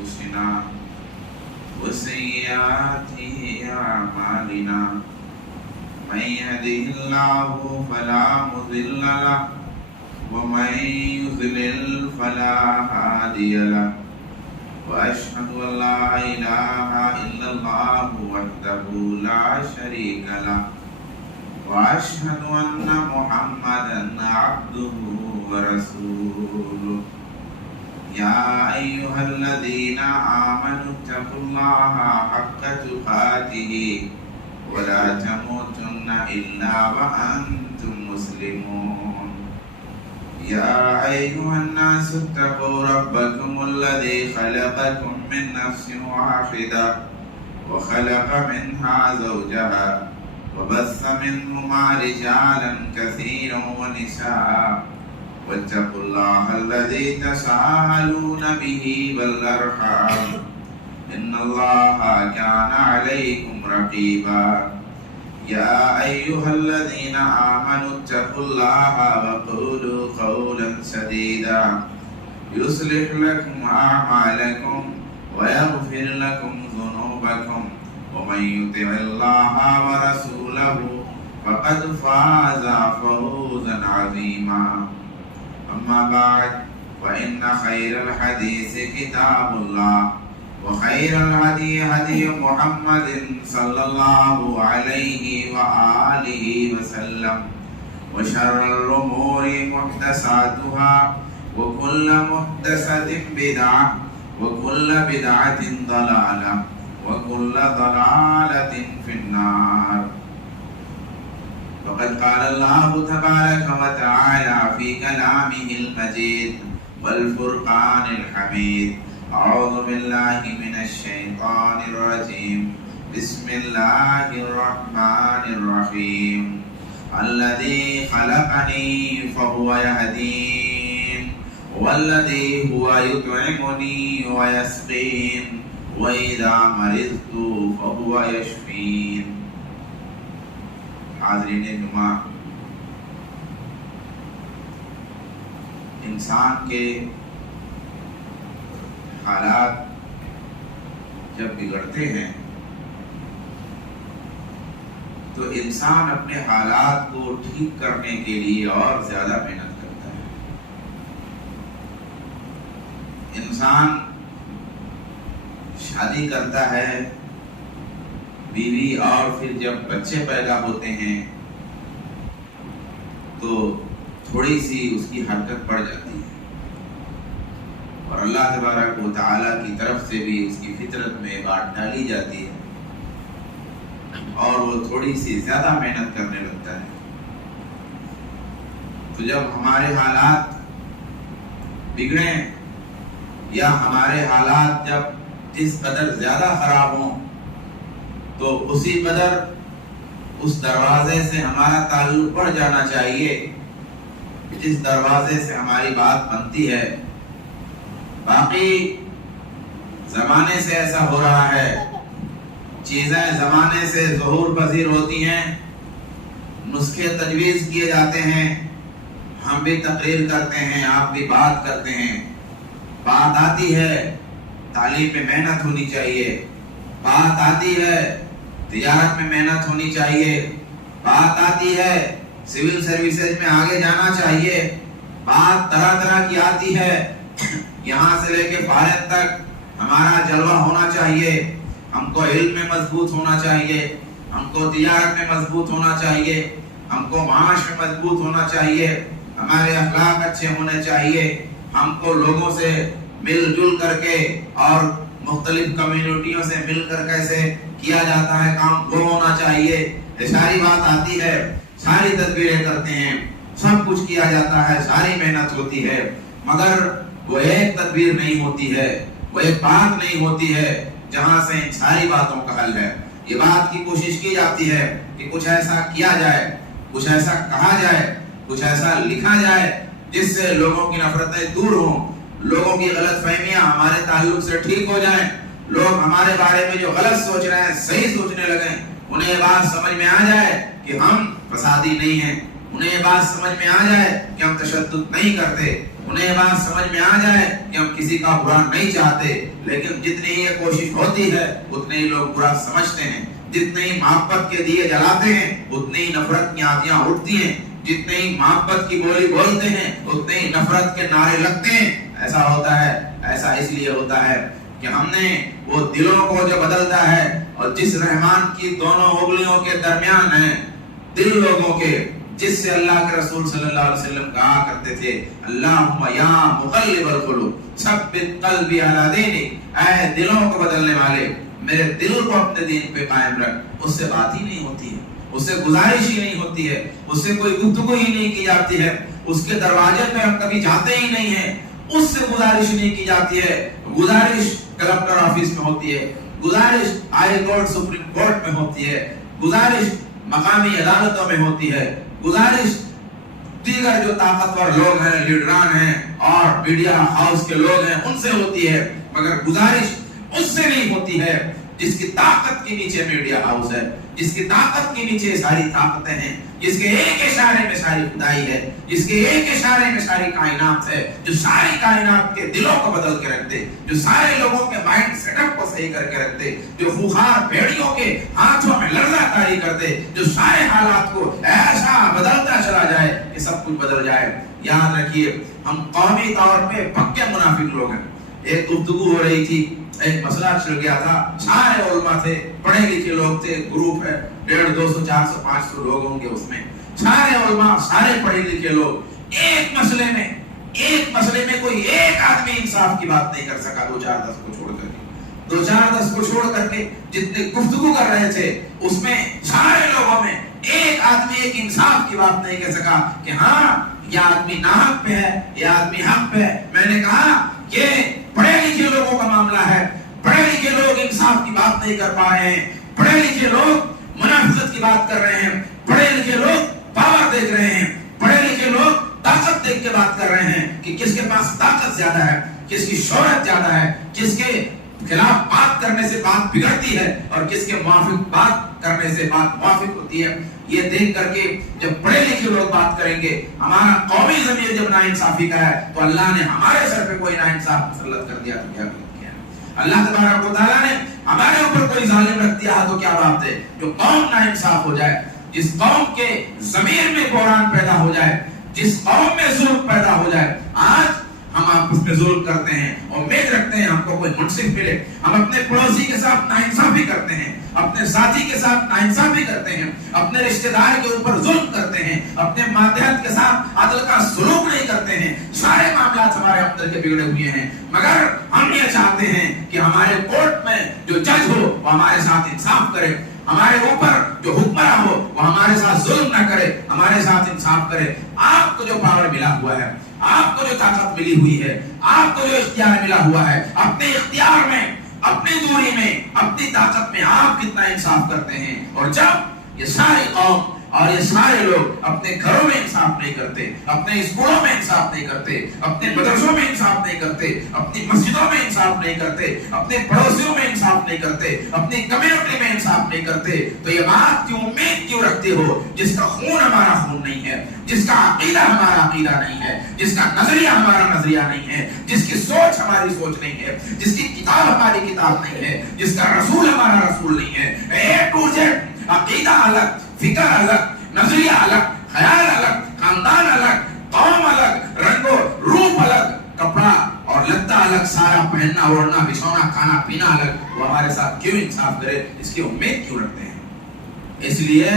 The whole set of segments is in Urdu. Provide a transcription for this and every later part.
أنفسنا وسيئات أعمالنا من يهده الله فلا مضل له ومن يضلل فلا هادي له وأشهد أن لا إله إلا الله وحده لا شريك له وأشهد أن محمدا عبده ورسوله يا أيها الذين آمنوا اتقوا الله حق تقاته ولا تموتن إلا وأنتم مسلمون يا أيها الناس اتقوا ربكم الذي خلقكم من نفس واحدة وخلق منها زوجها وبث منهما رجالا كثيرا ونساء واتقوا الله الذي تساءلون به والأرحام إن الله كان عليكم رقيبا يا أيها الذين آمنوا اتقوا الله وقولوا قولا سديدا يصلح لكم أعمالكم ويغفر لكم ذنوبكم ومن يطع الله ورسوله فقد فاز فوزا عظيما أما بعد فإن خير الحديث كتاب الله وخير الهدي هدي محمد صلى الله عليه وآله وسلم وشر الأمور محدثاتها وكل محدثة بدعة وكل بدعة ضلالة وكل ضلالة في النار وقد قال الله تبارك وتعالى في كلامه المجيد والفرقان الحميد أعوذ بالله من الشيطان الرجيم بسم الله الرحمن الرحيم الذي خلقني فهو يهدين والذي هو يطعمني ويسقين وإذا مرضت فهو يشفين حاضرین جمعہ، انسان کے حالات جب بگڑتے ہیں تو انسان اپنے حالات کو ٹھیک کرنے کے لیے اور زیادہ محنت کرتا ہے۔ انسان شادی کرتا ہے، بیوی، اور پھر جب بچے پیدا ہوتے ہیں تو تھوڑی سی اس کی حرکت پڑ جاتی ہے، اور اللہ تبارک و تعالیٰ کی طرف سے بھی اس کی فطرت میں بات ڈالی جاتی ہے اور وہ تھوڑی سی زیادہ محنت کرنے لگتا ہے۔ تو جب ہمارے حالات بگڑیں یا ہمارے حالات جب جس قدر زیادہ خراب ہوں تو اسی قدر اس دروازے سے ہمارا تعلق بڑھ جانا چاہیے جس دروازے سے ہماری بات بنتی ہے۔ باقی زمانے سے ایسا ہو رہا ہے، چیزیں زمانے سے ظہور پذیر ہوتی ہیں، نسخے تجویز کیے جاتے ہیں، ہم بھی تقریر کرتے ہیں، آپ بھی بات کرتے ہیں، بات آتی ہے تعلیم میں محنت ہونی چاہیے، بات آتی ہے تجارت میں محنت ہونی چاہیے، بات آتی ہے سول سروسز میں آگے جانا چاہیے، بات طرح طرح کی آتی ہے، یہاں سے لے کے فارغ تک ہمارا جلوہ ہونا چاہیے، ہم کو علم میں مضبوط ہونا چاہیے، ہم کو تجارت میں مضبوط ہونا چاہیے، ہم کو معاش میں مضبوط ہونا چاہیے، ہمارے اخلاق اچھے ہونے چاہیے، ہم کو لوگوں سے مل جل کر کے اور مختلف کمیونٹیوں سے مل کر کیسے کیا جاتا ہے کام وہ ہونا چاہیے۔ یہ ساری بات آتی ہے، ساری تدبیریں کرتے ہیں، سب کچھ کیا جاتا ہے، ساری محنت ہوتی ہے، مگر وہ ایک تدبیر نہیں ہوتی ہے، وہ ایک بات نہیں ہوتی ہے جہاں سے ان ساری باتوں کا حل ہے۔ یہ بات کی کوشش کی جاتی ہے کہ کچھ ایسا کیا جائے، کچھ ایسا کہا جائے، کچھ ایسا لکھا جائے جس سے لوگوں کی نفرتیں دور ہوں، لوگوں کی غلط فہمیاں ہمارے تعلق سے ٹھیک ہو جائیں، لوگ ہمارے بارے میں جو غلط سوچ رہے ہیں صحیح سوچنے لگیں، انہیں یہ بات سمجھ میں آ جائے کہ ہم فسادی نہیں ہیں، انہیں یہ بات سمجھ میں آ جائے کہ ہم تشدد نہیں کرتے، انہیں یہ بات سمجھ میں آ جائے کہ ہم کسی کا برا نہیں چاہتے، لیکن جتنی ہی یہ کوشش ہوتی ہے اتنے ہی لوگ برا سمجھتے ہیں، جتنے ہی محبت کے دیے جلاتے ہیں اتنے ہی نفرت کی آندیاں اٹھتی ہیں، جتنے ہی محبت کی بولی بولتے ہیں اتنے ہی نفرت کے نعرے لگتے ہیں۔ ایسا ہوتا ہے، ایسا اس لیے ہوتا ہے کہ ہم نے وہ دلوں کو جو بدلتا ہے، اور جس رحمان کی دونوں انگلیوں کے درمیان ہے دل لوگوں کے، جس سے اللہ کے رسول صلی اللہ علیہ وسلم کہا کرتے تھے اللہم یا مقلب القلوب ثبت قلبی علی دینک، اے دلوں کو بدلنے والے میرے دل کو اپنے دین پہ قائم رکھ۔ اس سے بات ہی نہیں ہوتی ہے، اس سے گزارش ہی نہیں ہوتی ہے، اس سے کوئی گفتگو ہی نہیں کی جاتی ہے، اس کے دروازے پہ ہم کبھی جاتے ہی نہیں ہیں، اس سے گزارش نہیں کی جاتی ہے۔ گزارش کلکٹر آفس میں ہوتی ہے، گزارش ہائی کورٹ سپریم کورٹ میں ہوتی ہے، گزارش مقامی عدالتوں میں ہوتی ہے، گزارش دیگر جو طاقتور لوگ ہیں، لیڈران ہیں اور میڈیا ہاؤس کے لوگ ہیں ان سے ہوتی ہے، مگر گزارش اس سے نہیں ہوتی ہے جس کی طاقت کے نیچے میڈیا ہاؤس ہے، جس کی طاقت کے نیچے ساری طاقتیں ہیں، جس کے ایک اشارے میں ساری خدائی ہے، جس کے ایک اشارے میں ساری کائنات ہے، جو ساری کائنات کے دلوں کو بدل کے رکھ دے، جو سارے لوگوں کے مائنڈ سیٹ اپ کو صحیح کر کے رکھ دے، جو خوخار بھیڑیوں کے ہاتھوں میں لرزہ طاری کر دے، جو سارے حالات کو ایسا بدلتا چلا جائے کہ سب کچھ بدل جائے۔ یاد رکھیے ہم قومی طور پہ پکے منافق لوگ ہیں۔ ایک گفتگو ہو رہی تھی، ایک مسئلہ چل گیا تھا، سارے علماء تھے، پڑھے لکھے لوگ تھے، گروپ ہے 150 200 400 500 لوگ ہوں گے اس میں، سارے علماء، سارے پڑھے لکھے لوگ، ایک مسئلے میں کوئی ایک آدمی انصاف کی بات نہیں کر سکا، 2 4 10 کو چھوڑ کر کے، 2 4 10 کو چھوڑ کر کے جتنے گفتگو کر رہے تھے اس میں سارے لوگوں میں ایک آدمی ایک انصاف کی بات نہیں کر سکا کہ ہاں یہ آدمی ناحق پہ ہے، یہ آدمی حق پہ ہے۔ میں نے کہا کہ پڑھے لکھے لوگوں کا معاملہ ہے، پڑھے لکھے لوگ انصاف کی بات نہیں کر پا رہے ہیں، پڑھے لکھے لوگ منافقت کی بات کر رہے ہیں، پڑھے لکھے لوگ پاور دیکھ رہے ہیں، پڑھے لکھے لوگ طاقت دیکھ کے بات کر رہے ہیں کہ کس کے پاس طاقت زیادہ ہے، کس کی شہرت زیادہ ہے، کس کے خلاف بات کرنے سے بات بگڑتی ہے اور کس کے موافق بات کرنے سے بات موافق ہوتی ہے۔ یہ دیکھ کر کے جب پڑھے لکھے لوگ بات کریں گے، ہمارا قومی ضمیر جب ناانصافی کا ہے تو اللہ نے ہمارے سر پہ کوئی ناانصاف مسلط کر دیا تو کیا کیا؟ اللہ تبارک و تعالیٰ نے ہمارے اوپر کوئی ظالم رکھ دیا تو کیا بات ہے؟ جو قوم ناانصاف ہو جائے، جس قوم کے ضمیر میں بحران پیدا ہو جائے، جس قوم میں ظلم پیدا ہو جائے۔ آج ہم آپس میں ظلم کرتے ہیں، امید رکھتے ہیں ہم کو کوئی منصف ملے، ہم اپنے پڑوسی کے ساتھ ناانصافی کرتے ہیں، اپنے ساتھی کے ساتھ ناانصافی کرتے ہیں، اپنے رشتہ دار کے اوپر ظلم کرتے ہیں، اپنے ماتحت کے ساتھ عدل کا سلوک نہیں کرتے ہیں، سارے معاملات ہمارے اندر کے بگڑے ہوئے ہیں، مگر ہم یہ چاہتے ہیں کہ ہمارے کورٹ میں جو جج ہو وہ ہمارے ساتھ انصاف کرے، ہمارے اوپر جو حکمراں ہو وہ ہمارے ساتھ ظلم نہ کرے، ہمارے ساتھ انصاف کرے۔ آپ کو جو پاور ملا ہوا ہے، آپ کو جو طاقت ملی ہوئی ہے، آپ کو جو اختیار ملا ہوا ہے، اپنے اختیار میں، اپنی دوری میں، اپنی طاقت میں آپ کتنا انصاف کرتے ہیں؟ اور جب یہ ساری قوم اور یہ سارے لوگ اپنے گھروں میں انصاف نہیں کرتے، اپنے اسکولوں میں انصاف نہیں کرتے، اپنے مدرسوں میں انصاف نہیں کرتے، اپنی مسجدوں میں انصاف نہیں کرتے، اپنے پڑوسیوں میں انصاف نہیں کرتے، اپنی کمیونٹی میں انصاف نہیں کرتے، تو یہ بات کی امید کیوں رکھتے ہو؟ جس کا خون ہمارا خون نہیں ہے، جس کا عقیدہ ہمارا عقیدہ نہیں ہے، جس کا نظریہ ہمارا نظریہ نہیں ہے، جس کی سوچ ہماری سوچ نہیں ہے، جس کی کتاب ہماری کتاب نہیں ہے، جس کا رسول ہمارا رسول نہیں ہے۔ اے ٹو زیڈ عقیدہ الگ، فکر الگ، نظریہ الگ، خیال الگ، خاندان الگ، قوم الگ، رنگ و روپ الگ، کپڑا اور لتا الگ، سارا پہننا اوڑھنا بچھونا کھانا پینا الگ، وہ ہمارے ساتھ کیوں انصاف کرے؟ اس کی امید کیوں رکھتے ہیں؟ اس لیے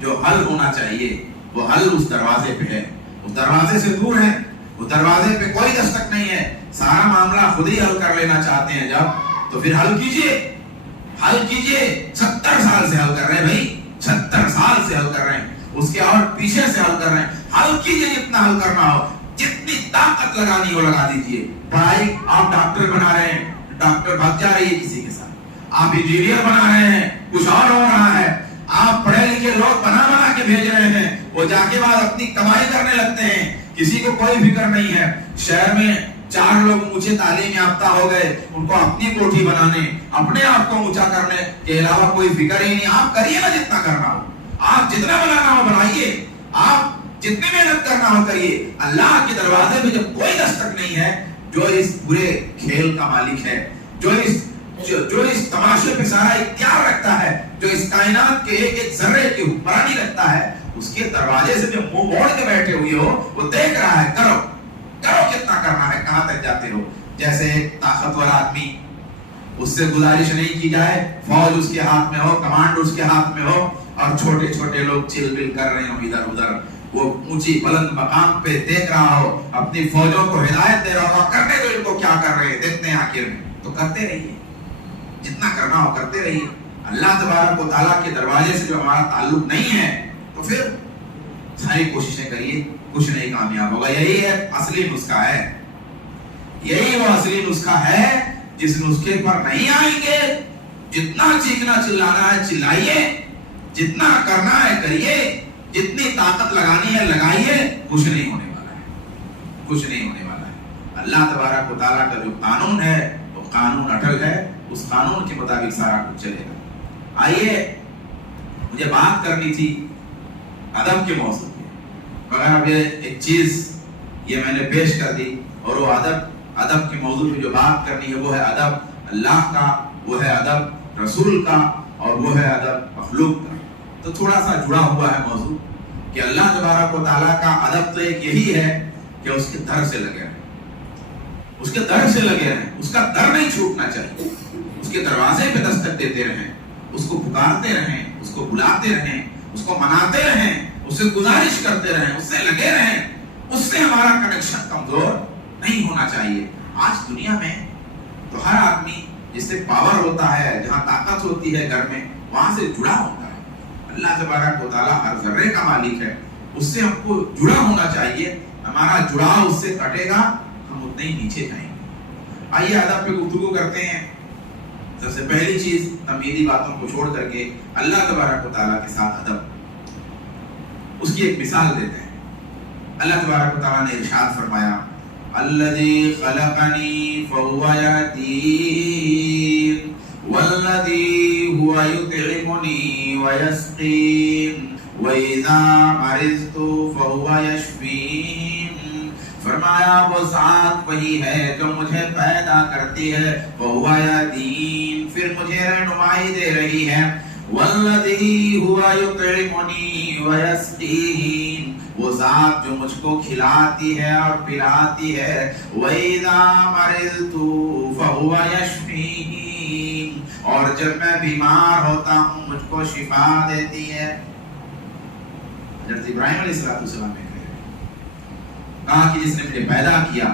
جو حل ہونا چاہیے وہ حل اس دروازے پہ ہے، اس دروازے سے دور ہے، اس دروازے پہ کوئی دستک نہیں ہے، سارا معاملہ خود ہی حل کر لینا چاہتے ہیں جب، تو پھر حل کیجئے، حل کیجئے۔ 70 سال سے حل کر رہے ہیں بھائی، 70 سال سے حل کر رہے ہیں، اس کے اور پیچھے سے حل کر رہے ہیں، حل کیجئے جتنا حل کرنا ہو، جتنی طاقت لگانی ہو لگا دیجئے۔ پڑھائی آپ ڈاکٹر بنا رہے ہیں، ڈاکٹر بھاگ جا رہی ہے کسی کے ساتھ، آپ انجینئر بنا رہے ہیں، کچھ اور ہو رہا ہے، آپ پڑھے لکھے لوگ بنا کے بھیج رہے ہیں، وہ جا کے بعد اپنی کمائی کرنے لگتے ہیں، کسی کو کوئی فکر نہیں ہے۔ شہر میں 4 لوگ اونچے تعلیم یافتہ ہو گئے، ان کو اپنی کوٹھی بنانے، اپنے آپ کو اونچا کرنے کے علاوہ کوئی فکر ہی نہیں۔ آپ کریے نا جتنا کرنا ہو، آپ جتنا بنانا ہو بنائیے، آپ جتنی محنت کرنا ہو کریے. اللہ کے دروازے میں جب کوئی دستک نہیں ہے جو اس برے کھیل کا مالک ہے, جو اس تماشے پہ سارا اختیار رکھتا ہے, جو اس کائنات کے ایک ایک ذرے کی حکمرانی رکھتا ہے, اس کے دروازے سے جو منہ موڑ کے بیٹھے ہوئے ہو, وہ دیکھ رہا ہے کرو کتنا کرنا ہے, کہاں تک جاتے ہو. جیسے ایک طاقتور آدمی, اس سے گزارش نہیں کی جائے, فوج اس کے ہاتھ میں ہو, کمانڈ اس کے ہاتھ میں ہو, اور چھوٹے چھوٹے لوگ چل بل کر رہے ہوں ادھر ادھر, وہ اونچی بلند مقام پہ دیکھ رہا ہو, اپنی فوجوں کو ہدایت دے رہا ہو, کرنے دو ان کو کیا کر رہے ہیں, دیکھتے ہیں آخر میں. تو کرتے رہیے, جتنا کرنا ہو کرتے رہیے. اللہ تبارک و تعالیٰ کے دروازے سے جو ہمارا تعلق نہیں ہے تو پھر ساری کوششیں کریے, کچھ نہیں کامیاب ہوگا. یہی ہے اصلی نسخہ ہے, یہی وہ اصلی نسخہ ہے. جس نسخے پر نہیں آئیں گے, جتنا چیخنا چلانا ہے چلائیے, جتنا کرنا ہے کریے, جتنی طاقت لگانی ہے لگائیے, کچھ نہیں ہونے والا ہے, کچھ نہیں ہونے والا ہے. اللہ تبارک و تعالیٰ کا جو قانون ہے وہ قانون اٹل ہے, اس قانون کے مطابق سارا کچھ چلے گا. آئیے, مجھے بات کرنی تھی ادب کے موضوع پہ, مگر اب یہ ایک چیز یہ میں نے پیش کر دی, اور وہ ادب کے موضوع پہ جو بات کرنی ہے وہ ہے ادب اللہ کا, وہ ہے ادب رسول کا, اور وہ ہے ادب مخلوق کا. تو تھوڑا سا جڑا ہوا ہے موضوع کہ اللہ تبارک و تعالیٰ کا ادب تو ایک یہی ہے کہ اس کے در سے لگے رہیں, اس کے در سے لگے رہیں, اس کا در نہیں چھوٹنا چاہیے, اس کے دروازے پہ دستک دیتے رہیں, اس کو پکارتے رہیں, اس کو بلاتے رہیں, اس کو مناتے رہیں, اس سے گزارش کرتے رہیں, اس سے لگے رہیں. اس سے ہمارا کنیکشن کمزور نہیں ہونا چاہیے. آج دنیا میں تو ہر آدمی جس سے پاور ہوتا ہے, جہاں طاقت ہوتی ہے گھر میں, وہاں سے جڑا ہوتا ہے. اللہ تبارک و تعالیٰ ہر ذرے کا مالک ہے, اس سے ہم کو جڑا ہونا چاہیے. ہمارا جڑاؤ اس سے کٹے گا, ہم اتنے ہی نیچے جائیں گے. آئیے ادب پہ گفتگو کرتے ہیں. سب سے پہلی چیز تمہیدی باتوں کو چھوڑ کر کے اللہ تبارک و تعالیٰ کے ساتھ ادب, اس کی ایک مثال دیتے ہیں. اللہ تبارک و تعالیٰ نے ارشاد فرمایا, الذی خلقنی فہو یہدین والذی هو یطعمنی ویسقین وَإِذَا مَرِضْتُ فَهُوَ يَشْفِينِ. فرمایا وہ ذات وہی ہے جو مجھے پیدا کرتی ہے, فَهُوَ يَهْدِينِ, پھر مجھے رہنمائی دے رہی ہے, وَالَّذِي هُوَ يُطْعِمُنِي وَيَسْقِينِ, وہ ذات جو مجھ کو کھلاتی ہے اور پلاتی ہے, وَإِذَا مَرِضْتُ فَهُوَ يَشْفِينِ, اور جب میں بیمار ہوتا ہوں مجھ کو شفا دیتی ہے. حضرت ابراہیم علیہ السلام نے کہا کہ جس نے مجھے پیدا کیا,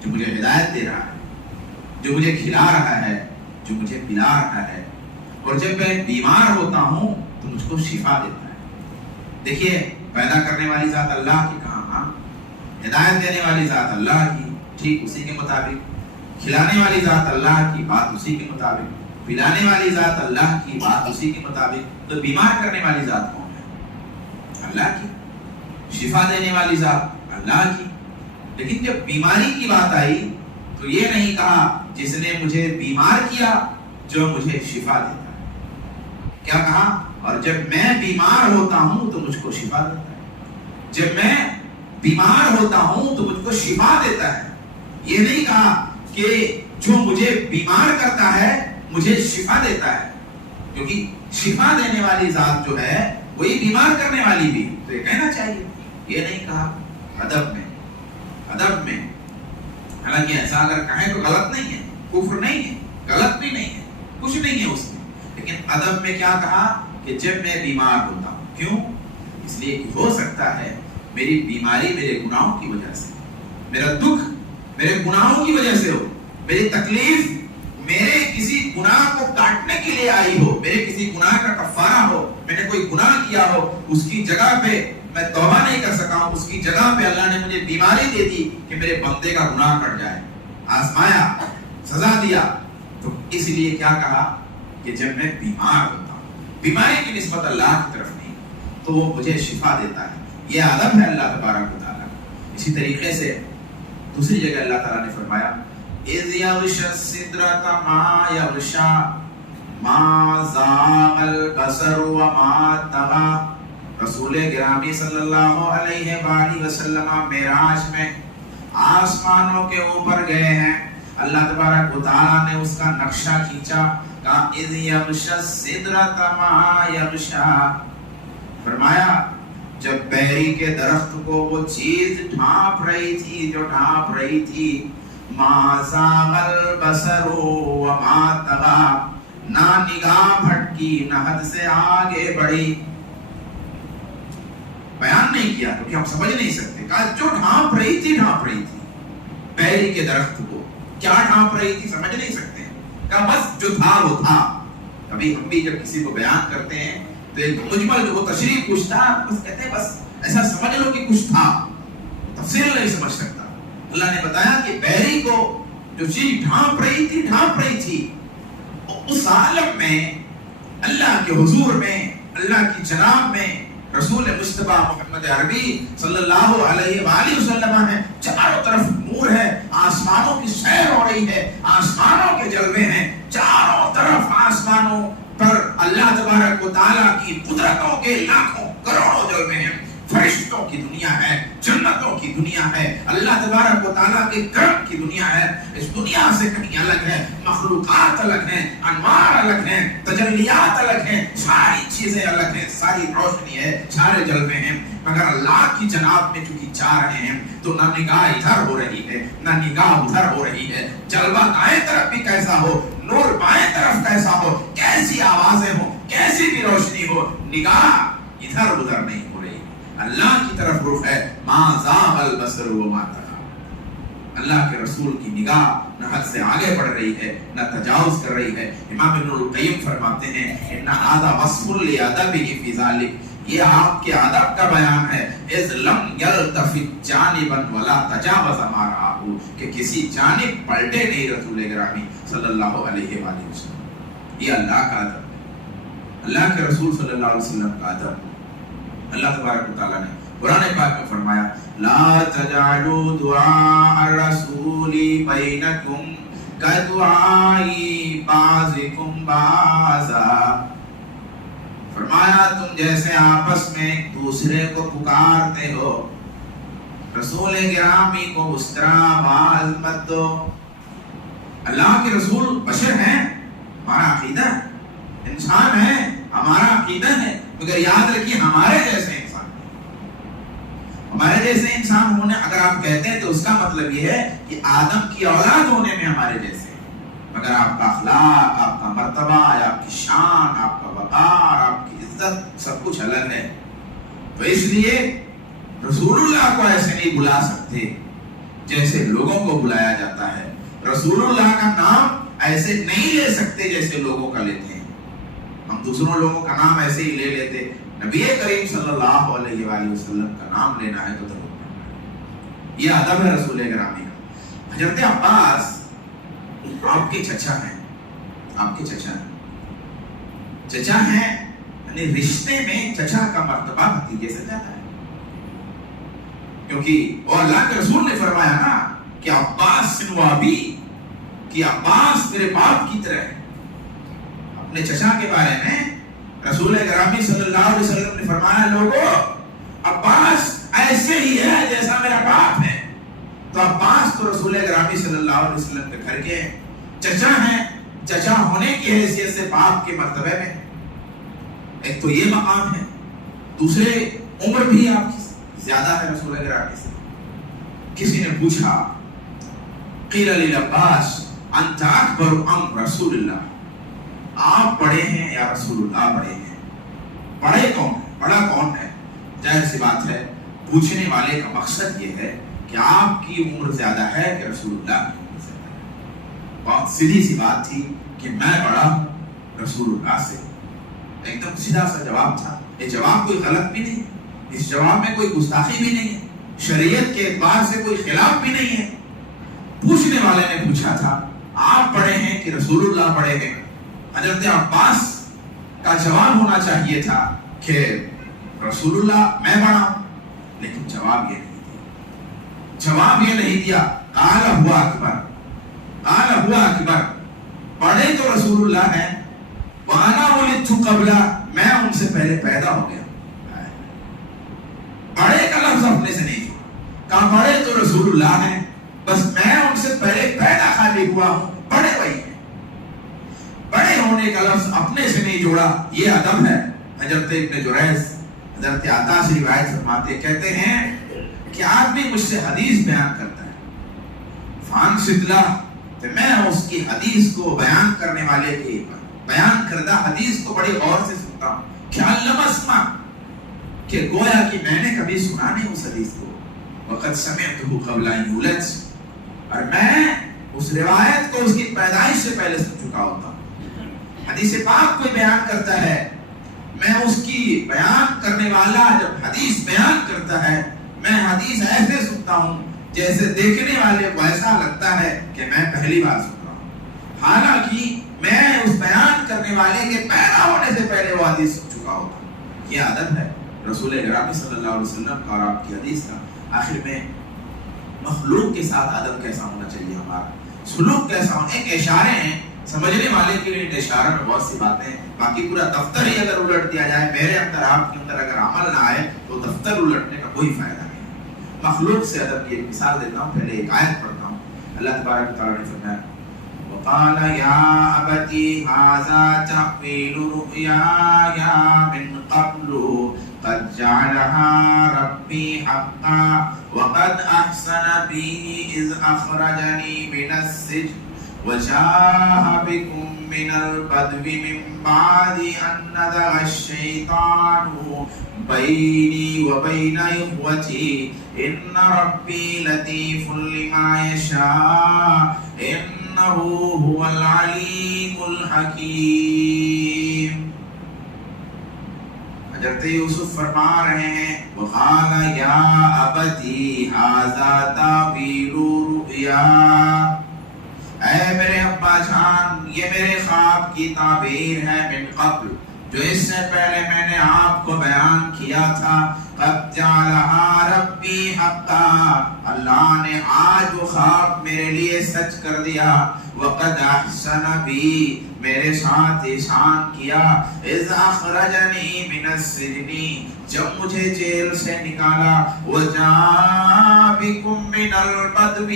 جو مجھے ہدایت دے رہا ہے, جو مجھے کھلا رہا ہے, جو مجھے پلا رہا ہے, اور جب میں بیمار ہوتا ہوں تو مجھ کو شفا دیتا ہے. دیکھیے, پیدا کرنے والی ذات اللہ کی کہاں, ہدایت دینے والی ذات اللہ کی, ٹھیک اسی کے مطابق کھلانے والی ذات اللہ کی, بات اسی کے مطابق پلانے والی ذات اللہ کی, بات اسی کے مطابق. تو بیمار کرنے والی ذات کون ہے؟ اللہ کی. شفا دینے والی ذات اللہ کی. لیکن جب بیماری کی بات آئی تو یہ نہیں کہا جس نے مجھے بیمار کیا جو مجھے شفا دیتا ہے. کیا کہا؟ اور جب میں بیمار ہوتا ہوں تو مجھ کو شفا دیتا ہے. جب میں بیمار ہوتا ہوں تو مجھ کو شفا دیتا ہے. یہ نہیں کہا کہ جو مجھے بیمار کرتا ہے مجھے شفا دیتا ہے, کیونکہ شفا دینے والی ذات جو ہے وہی بیمار کرنے والی بھی, تو یہ کہنا چاہیے. یہ نہیں کہا. ادب میں حالانکہ ایسا اگر کہیں تو غلط نہیں ہے, کفر نہیں ہے, غلط بھی نہیں ہے, کچھ نہیں ہے اس میں, لیکن ادب میں کیا کہا کہ جب میں بیمار ہوتا ہوں. کیوں؟ اس لیے کہ ہو سکتا ہے میری بیماری میرے گناہوں کی وجہ سے, میرا دکھ میرے گناہوں کی وجہ سے ہو, میری تکلیف میرے کسی گناہ کو کاٹنے کے لیے آئی ہو, میرے کسی گناہ کا کفارہ ہو, میں نے کوئی گناہ کیا ہو, اس کی جگہ پہ میں توبہ نہیں کر سکا ہوں, اس کی جگہ پہ اللہ نے مجھے بیماری دے دی کہ میرے بندے کا گناہ کٹ جائے, آزمایا, سزا دیا. تو اس لیے کیا کہا کہ جب میں بیمار ہوتا ہوں, بیماری کی نسبت اللہ کی طرف نہیں, تو وہ مجھے شفا دیتا ہے. یہ ادب ہے اللہ تبارک و تعالیٰ. اسی طریقے سے دوسری جگہ اللہ تعالیٰ نے فرمایا, اِذْ يَغْشَى السِّدْرَةَ مَا يَغْشَى مَا زَاغَ الْبَصَرُ وَمَا طَغَى. رسول گرامی صلی اللہ علیہ وآلہ وسلم معراج میں آسمانوں کے اوپر گئے ہیں. اللہ تبارک و تعالیٰ نے اس کا نقشہ کھینچا. کہا اذ یغشی السدرۃ ما یغشی. فرمایا جب بیری کے درخت کو وہ چیز ڈھانپ رہی تھی جو ڈھانپ رہی تھی، ما زاغ البصر وما طغی، نہ نگاہ بھٹکی نہ حد سے آگے بڑھی. بیان نہیں کیا کیونکہ ہم سمجھ نہیں سکتے. کہا جو ڈھانپ رہی تھی بیری کے درخت کو کیا ڈھانپ رہی تھی سمجھ نہیں سکتے. کہا بس جو تھا وہ تھا. کبھی ہم بھی جب کسی کو بیان کرتے ہیں تو ایک مجمل جو وہ تشریح پوچھتا بس کہتے ہیں بس ایسا سمجھ لو کہ کچھ تھا، تفصیل نہیں سمجھ سکتا. اللہ نے بتایا کہ بیری کو جو چیز ڈھانپ رہی تھی اس عالم میں، اللہ کے حضور میں، اللہ کی جناب میں رسول مصطفیٰ محمد عربی صلی اللہ علیہ وآلہ وسلم ہے. چاروں طرف نور ہے، آسمانوں کی سیر ہو رہی ہے، آسمانوں کے جلوے ہیں، چاروں طرف آسمانوں پر اللہ تبارک و تعالیٰ کی قدرتوں کے لاکھوں کروڑوں جلوے ہیں. فرشتوں کی دنیا ہے، جنتوں کی دنیا ہے، اللہ تبارک و تعالیٰ کے کرم کی دنیا ہے. اس دنیا سے کہیں الگ ہے، مخلوقات الگ ہیں، انوار الگ ہیں، تجلیات الگ ہیں، ساری چیزیں الگ ہیں، ساری روشنی ہے، سارے جلوے ہیں. مگر اللہ کی جناب میں چونکہ جا رہے ہیں تو نہ نگاہ ادھر ہو رہی ہے نہ نگاہ ادھر ہو رہی ہے. جلوہ دائیں طرف بھی کیسا ہو، نور بائیں طرف کیسا ہو، کیسی آوازیں ہو، کیسی بھی روشنی ہو، نگاہ ادھر ادھر نہیں ہو رہی. اللہ کی طرف رخ ہے. ما زاغ البصر وما طغی. اللہ کے رسول کی نگاہ نہ حد سے آگے بڑھ رہی ہے نہ تجاوز کر رہی ہے. امام ابن القیم فرماتے ہیں ان ھذا وصف لادبہ فی ذلک، یہ آپ کے ادب کا بیان ہے. اذ لم یلتفت جانبا ولا تجاوز ما رآہ، کہ کسی جانب پلٹے نہیں رسول گرامی صلی اللہ علیہ وآلہ وسلم. یہ اللہ کا ادب ہے، اللہ کے رسول صلی اللہ علیہ وسلم کا ادب. اللہ تبارک و تعالیٰ نے قرآن پاک میں فرمایا لا تجعلوا دعاء الرسول بینکم کدعاء بعضکم بعضا. فرمایا تم جیسے آپس میں ایک دوسرے کو پکارتے ہو، رسول گرامی کو اس طرح آواز مت دو. اللہ کے رسول بشر ہیں، ہمارا عقیدہ انسان ہے، ہمارا عقیدہ ہے. مگر یاد رکھیے ہمارے جیسے انسان ہونے اگر آپ کہتے ہیں تو اس کا مطلب یہ ہے کہ آدم کی اولاد ہونے میں ہمارے جیسے، مگر آپ کا اخلاق، آپ کا مرتبہ، آپ کی شان، آپ کا وقار، آپ کی عزت سب کچھ الگ ہے. تو اس لیے رسول اللہ کو ایسے نہیں بلا سکتے جیسے لوگوں کو بلایا جاتا ہے. رسول اللہ کا نام ایسے نہیں لے سکتے جیسے لوگوں کا لیتے ہیں. ہم دوسروں لوگوں کا نام ایسے ہی لے لیتے. نبی کریم صلی اللہ علیہ وآلہ وسلم کا نام لینا ہے تو ضرور. یہ ادب ہے رسول گرامی کا. حضرت عباس آپ کے چچا ہیں، آپ کے چچا ہیں، چچا ہیں یعنی رشتے میں چچا کا مرتبہ بھتیجے سے زیادہ ہے. کیونکہ وہ اللہ کے رسول نے فرمایا نا کہ عباس سنوابی، کہ عباس میرے باپ کی طرح ہے. اپنے چچا کے بارے میں رسول گرامی صلی اللہ علیہ وسلم نے فرمایا لوگوں عباس ایسے ہی ہے جیسا میرا باپ ہے. تو عباس تو رسول گرامی صلی اللہ علیہ وسلم کے گھر کے چچا ہیں. چچا ہونے کی حیثیت سے باپ کے مرتبے میں ایک تو یہ مقام ہے، دوسرے عمر بھی آپ کی زیادہ ہے رسول گرامی سے. کسی نے پوچھا قیل للعباس انت اکبر ام رسول اللہ، آپ بڑے ہیں یا رسول اللہ بڑے ہیں؟ بڑے کون ہے، بڑا کون ہے؟ ظاہر سی بات ہے پوچھنے والے کا مقصد یہ ہے کہ آپ کی عمر زیادہ ہے کہ رسول اللہ کی عمر زیادہ ہے. بہت سیدھی سی بات تھی کہ میں بڑا ہوں رسول اللہ سے. ایک دم سیدھا سا جواب تھا. یہ جواب کوئی غلط بھی نہیں، اس جواب میں کوئی گستاخی بھی نہیں ہے، شریعت کے اعتبار سے کوئی خلاف بھی نہیں ہے. پوچھنے والے نے پوچھا تھا آپ بڑے ہیں کہ رسول اللہ بڑے ہیں؟ حضرت عباس کا جواب ہونا چاہیے تھا کہ رسول اللہ میں بڑا ہوں، لیکن جواب یہ نہیں دیا. جواب یہ نہیں دیا قال هو اکبر، قال هو اکبر، بڑے تو رسول اللہ ہیں، وانا ولدت قبل، میں ان سے پہلے پیدا ہو گیا. لفظ اپنے سے نہیں چھوڑا. کہا بڑے تو رسول اللہ ہیں, بس میں ان سے پہلے پیدا خالی ہوا ہوں, بڑے وہی ہیں. بڑے ہونے کا لفظ اپنے سے نہیں جوڑا, یہ ادب ہے. حضرت ابن جریج حضرت عطا سے روایت فرماتے, کہتے ہیں کہ آدمی مجھ سے حدیث بیان کرتا ہے, فان ستلا, تو میں اس کی حدیث کو بیان کرنے والے کی بیان کردہ حدیث کو بڑے غور سے سنتا ہوں, خیال لمسما, کہ گویا کہ میں نے کبھی سنا نہیں اس حدیث کو. وقت سمعتہ قبل ان یولد, اور میں اس روایت کو اس کی پیدائش سے پہلے سن چکا ہوتا ہوں. حدیث پاک کوئی بیان کرتا ہے, میں اس کی بیان کرنے والا جب حدیث بیان کرتا ہے, میں حدیث ایسے سنتا ہوں جیسے دیکھنے والے کو ایسا لگتا ہے کہ میں پہلی بار سن رہا ہوں, حالانکہ میں اس بیان کرنے والے کے پیدا ہونے سے پہلے وہ حدیث سن چکا ہوتا ہوں. یہ ادب ہے رسول اکرم صلی اللہ علیہ وسلم کا اور آپ کی حدیث کا. آخر میں مخلوق کے ساتھ ادب کیسا ہونا چاہیے, ہمارا سلوک کیسا ہونا. ایک اشارے ہیں سمجھنے والے کے لیے, اشارہ میں بہت سی باتیں ہیں, باقی پورا دفتر ہی اگر الٹ دیا جائے, میرے اندر آپ کے اندر اگر عمل نہ آئے تو دفتر الٹنے کا کوئی فائدہ نہیں. مخلوق سے ادب کی ایک مثال دیتا ہوں, پہلے ایک آیت پڑھتا ہوں. اللہ تبارک و تعالی نے فرمایا, وقال یا ابتی ھذا تأویل رؤیایا من قبل قد جعلها ربی حقا وقد احسن بی اذ اخرجنی من السجن وجاء بكم من البدو من بعد أن نزغ الشيطان بيني وبين إخوتي إن ربي لطيف لما يشاء إنه هو العليم الحكيم. حضرت یوسف فرما رہے ہیں, وقال یا ابتی ھذا تأویل رؤیا, اے میرے ابا جان, یہ میرے خواب کی تعبیر ہے, من قبل, جو اس سے پہلے میں نے آپ کو بیان کیا تھا. قد جعلها ربی حقا, اللہ نے آج وہ خواب میرے لیے سچ کر دیا. وقد احسن بی, میرے ساتھ احسان کیا. اذ اخرجنی من السجن, جب مجھے جیل سے نکالا. وجاء بکم من البدو,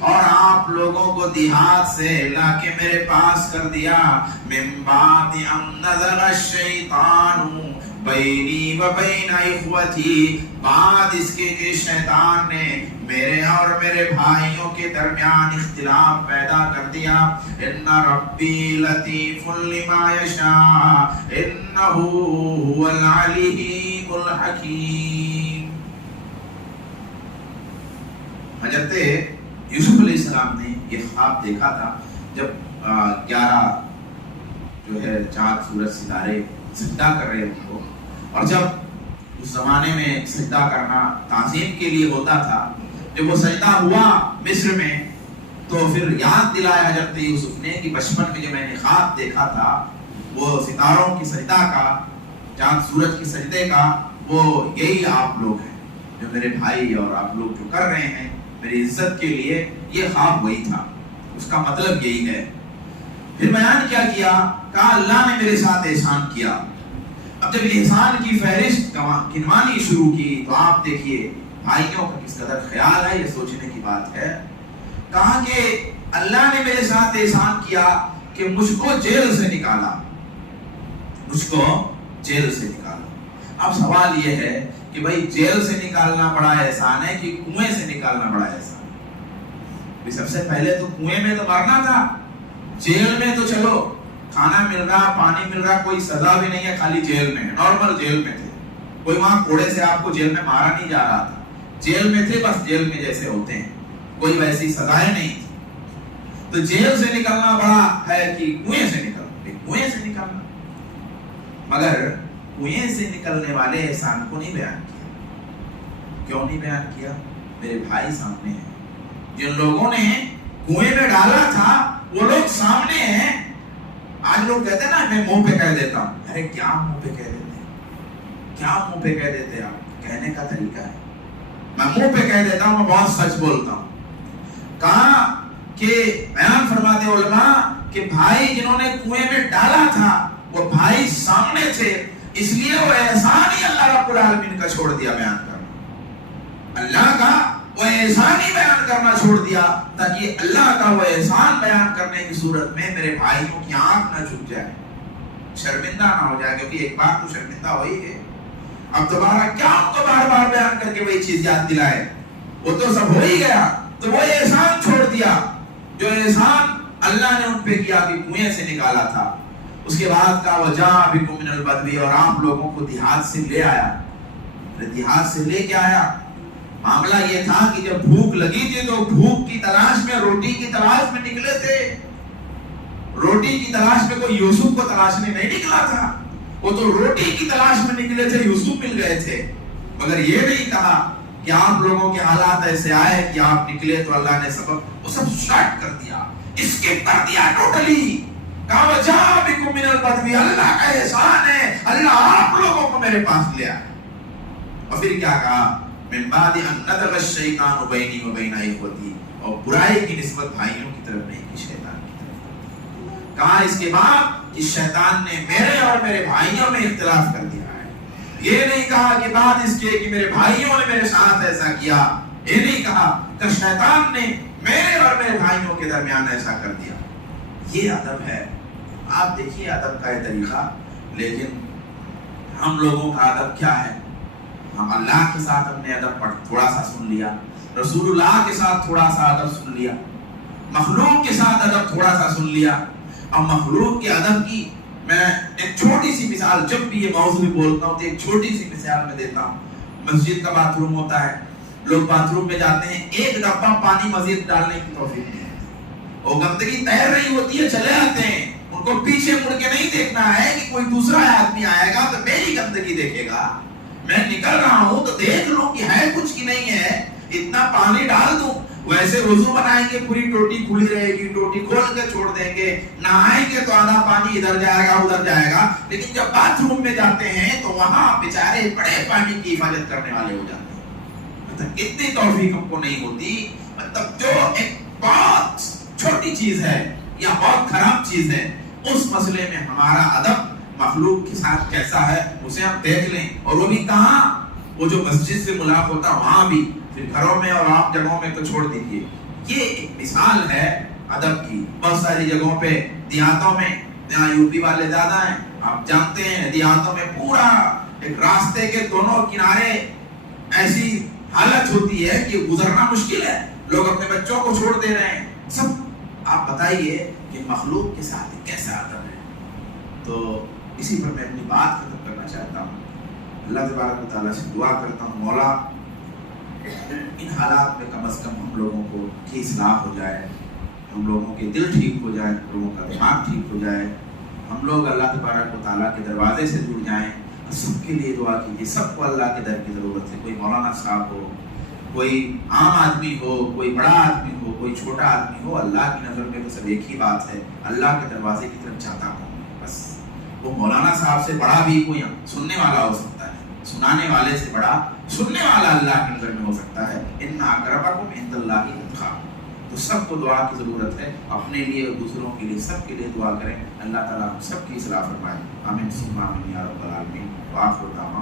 اور آپ لوگوں کو دیہات سے لا کے میرے پاس کر دیا. من بعد ان نزغ الشیطان بینی و بین اخوتی, بعد اس کے کہ شیطان نے میرے اور میرے بھائیوں کے درمیان اختلاف پیدا کر دیا. ان ربی لطیف لما یشاء انہ هو العلیم الحکیم. حضرت یوسف علیہ السلام نے یہ خواب دیکھا تھا جب 11 جو ہے چاند سورج ستارے سجدہ کر رہے ان کو, اور جب اس زمانے میں سجدہ کرنا تعظیم کے لیے ہوتا تھا, جب وہ سجدہ ہوا مصر میں تو پھر یاد دلایا حضرت یوسف نے کہ بچپن میں جو میں نے خواب دیکھا تھا وہ ستاروں کی سجدہ کا, چاند سورج کی سجدے کا, وہ یہی آپ لوگ ہیں جو میرے بھائی اور آپ لوگ جو کر رہے ہیں میری عزت کے لیے, یہ خواب وہی تھا, اس کا مطلب یہی ہے. پھر بیان کیا کیا, کہا اللہ نے میرے ساتھ احسان کیا. اب جب احسان کی فہرست گنوانی شروع کی تو آپ دیکھیے بھائیوں کا کس قدر خیال ہے, یہ سوچنے کی بات ہے. کہا کہ اللہ نے میرے ساتھ احسان کیا کہ مجھ کو جیل سے نکالا, مجھ کو جیل سے نکالا. اب سوال یہ ہے کہ بھائی جیل سے نکالنا بڑا احسان ہے کہ کنویں سے نکالنا بڑا احسان ہے؟ سب سے پہلے تو کنویں میں تو مرنا تھا, جیل میں تو چلو کھانا مل رہا, پانی مل رہا, کوئی سزا بھی نہیں ہے, خالی جیل میں, نارمل جیل میں تھے, کوئی وہاں کوڑے سے آپ کو جیل میں مارا نہیں جا رہا تھا, جیل میں تھے, بس جیل میں جیسے ہوتے ہیں, کوئی ویسی سزائیں نہیں تھی. تو جیل سے نکلنا بڑا ہے کہ کنویں سے نکلنا, کنویں سے نکلنا. مگر کنویں سے نکلنے والے احسان کو نہیں بیان کیا. کیوں نہیں بیان کیا؟ میرے بھائی سامنے ہیں, جن لوگوں نے کنویں میں ڈالا تھا وہ لوگ سامنے ہیں. آج لوگ کہتے ہیں نا میں منہ پہ کہہ دیتا ہوں, ارے کیا منہ پہ کہہ دیتے ہیں, کیا منہ پہ کہہ دیتے ہیں آپ, کہنے کا طریقہ ہے. میں منہ پہ کہہ دیتا ہوں, میں بہت سچ بولتا ہوں. کہا کہ بیان فرماتے علماء کہ بھائی جنہوں نے کنویں میں ڈالا تھا وہ بھائی سامنے تھے, اس لیے وہ احسان ہی اللہ رب العالمین کا چھوڑ دیا بیان کرنا. اللہ کا وہ احسان ہی بیان کرنا چھوڑ دیا تاکہ اللہ کا وہ احسان بیان کرنے کی صورت میں میرے بھائیوں کی آنکھ نہ جھک جائے، شرمندہ نہ ہو جائے، کیونکہ ایک بار تو شرمندہ ہو ہی گئے، اب دوبارہ کیا ان کو بار بار بیان کر کے وہی چیز یاد دلائے، وہ تو سب ہو ہی گیا، تو وہ احسان چھوڑ دیا جو احسان اللہ نے ان پہ کیا کہ کنویں سے نکالا تھا۔ اس کے بعد کہا وَجَاءَ بِكُم مِّنَ الْبَدْوِ، اور آپ لوگوں کو دیہات سے لے آیا۔ دیہات سے لے کے آیا، معاملہ یہ تھا کہ جب بھوک لگی تھی تو بھوک کی تلاش میں، روٹی کی تلاش میں نکلے تھے، روٹی کی تلاش میں کوئی یوسف کو تلاشنے نہیں نکلا تھا، وہ تو روٹی کی تلاش میں نکلے تھے، یوسف مل گئے تھے، مگر یہ نہیں کہا کہ آپ لوگوں کے حالات ایسے آئے کہ آپ نکلے تو اللہ نے سبب وہ سب شارٹ کر دیا، اسکپ کر دیا ٹوٹلی، کہا وَجَاءَ بِكُم مِّنَ الْبَدْوِ، اللہ کا احسان ہے، اللہ آپ لوگوں کو میرے پاس لے آیا۔ اور پھر کیا کہا مِن بَعْدِ أَن نَزَغَ الشَّيْطَانُ بَيْنِي وَبَيْنَ إِخْوَتِي، اور برائی کی نسبت بھائیوں کی طرف نہیں کی، شیطان کی طرف۔ کہا اس کے بعد کہ شیطان نے میرے اور میرے بھائیوں میں اختلاف کر دیا ہے، یہ نہیں کہا کہ بعد اس کے کہ میرے بھائیوں نے میرے ساتھ ایسا کیا، یہ نہیں کہا کہ شیطان نے میرے اور میرے بھائیوں کے درمیان ایسا کر دیا۔ یہ ادب ہے، آپ دیکھیے ادب کا یہ طریقہ، لیکن ہم لوگوں کا ادب کیا ہے؟ ہم اللہ کے ساتھ اپنے ادب پر تھوڑا سا سن لیا، رسول اللہ کے ساتھ تھوڑا سا ادب سن لیا، مخلوق کے ساتھ ادب تھوڑا سا سن لیا۔ اب مخلوق کے ادب کی میں ایک چھوٹی سی مثال، جب بھی یہ موضوع بولتا ہوں تو ایک چھوٹی سی مثال میں دیتا ہوں۔ مسجد کا باتھ روم ہوتا ہے، لوگ باتھ روم میں جاتے ہیں، ایک ڈبہ پانی مزید ڈالنے کی توفیق نہیں ہے، وہ گندگی تیر رہی ہوتی ہے، چلے آتے ہیں، ان کو پیچھے مڑ کے نہیں دیکھنا ہے کہ کوئی دوسرا آدمی آئے گا تو میری گندگی دیکھے گا، میں نکل رہا ہوں تو دیکھ لوں کہ ہے کچھ کی نہیں ہے، اتنا پانی ڈال دوں۔ ویسے وضو بنائیں گے پوری ٹوٹی کھلی رہے گی، ٹوٹی کھول کے چھوڑ دیں گے، نہائیں گے تو آدھا پانی ادھر جائے گا ادھر جائے گا، لیکن جب باتھ روم میں جاتے ہیں تو وہاں بیچارے بڑے پانی کی حفاظت کرنے والے ہو جاتے ہیں۔ مطلب اتنی توفیق ہم کو نہیں ہوتی، مطلب جو ایک بہت چھوٹی چیز ہے یا بہت خراب چیز ہے، اس مسئلے میں ہمارا ادب مخلوق کے ساتھ کیسا ہے اسے ہم دیکھ لیں، اور وہ بھی کہاں، وہ جو مسجد سے ملاقات ہوتا وہاں بھی، پھر گھروں میں اور عام جگہوں میں تو چھوڑ دیجیے۔ یہ ایک مثال ہے ادب کی۔ بہت ساری جگہوں پہ دیہاتوں میں، جہاں یو پی والے زیادہ ہیں، آپ جانتے ہیں دیہاتوں میں پورا ایک راستے کے دونوں کنارے ایسی حالت ہوتی ہے کہ گزرنا مشکل ہے، لوگ اپنے بچوں کو چھوڑ دے رہے ہیں سب۔ آپ بتائیے کہ مخلوق کے ساتھ کیسا ادب ہے؟ تو اسی پر میں اپنی بات ختم کرنا چاہتا ہوں۔ اللہ تبارک و تعالیٰ سے دعا کرتا ہوں مولا ان حالات میں کم از کم ہم لوگوں کو کی اصلاح ہو جائے، ہم لوگوں کے دل ٹھیک ہو جائے، ہم لوگوں کا دماغ ٹھیک ہو جائے، ہم لوگ اللہ تبارک و تعالیٰ کے دروازے سے جڑ جائیں۔ اور سب کے لیے دعا کیجیے، سب کو اللہ کے در کی ضرورت ہے، کوئی مولانا صاحب ہو، کوئی عام آدمی ہو، کوئی بڑا آدمی ہو، کوئی چھوٹا آدمی ہو، اللہ کی نظر میں تو سب ایک ہی بات ہے، اللہ کے دروازے کی طرف جاتا ہوں بس۔ وہ مولانا صاحب سے بڑا بھی کوئی سننے والا ہو سکتا ہے، سنانے والے سے بڑا سننے والا اللہ کی نظر میں ہو سکتا ہے۔ ان اکرمکم عند اللہ اتقاکم۔ تو سب کو دعا کی ضرورت ہے، اپنے لیے اور دوسروں کے لیے، سب کے لیے دعا کریں، اللہ تعالیٰ ہم سب کی اصلاح فرمائے۔ آمین ثم آمین یا رب العالمین۔ وآخر دعوانا